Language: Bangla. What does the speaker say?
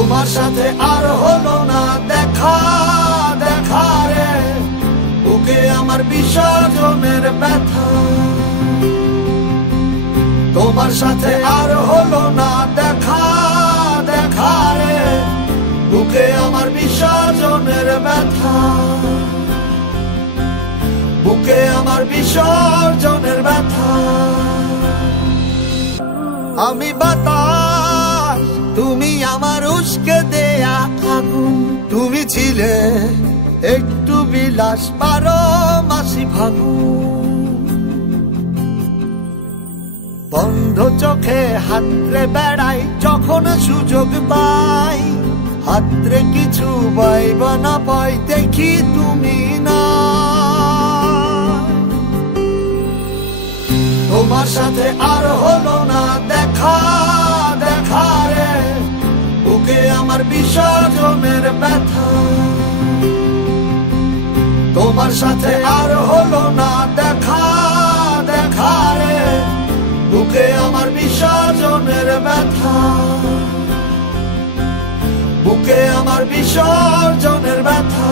তোমার সাথে আর হলো না দেখা দেখা রে, বুকে আমার বিসর্জনের ব্যথা। তোমার সাথে আর হলো না দেখা দেখা রে, বুকে আমার বিসর্জনের ব্যথা, বুকে আমার বিসর্জনের ব্যথা। আমি বাতাস, তুমি আমার উস্কে দেয়া আগুন, তুমি ছিলে একটু বিলাস 12 মাসি ফাগুন। বন্ধ চোখে হাতরে বেড়াই যখন সুযোগ পাই, হাতরে কিছু পাইব না পাই দেখি তুমি না। তোমার সাথে আর হলো না দেখা দেখা রে, বুকে আমার বিসর্জনের ব্যথা। তোমার সাথে আর হলো না দেখা দেখা রে, বুকে আমার বিসর্জনের ব্যথা, বুকে আমার বিসর্জনের ব্যথা।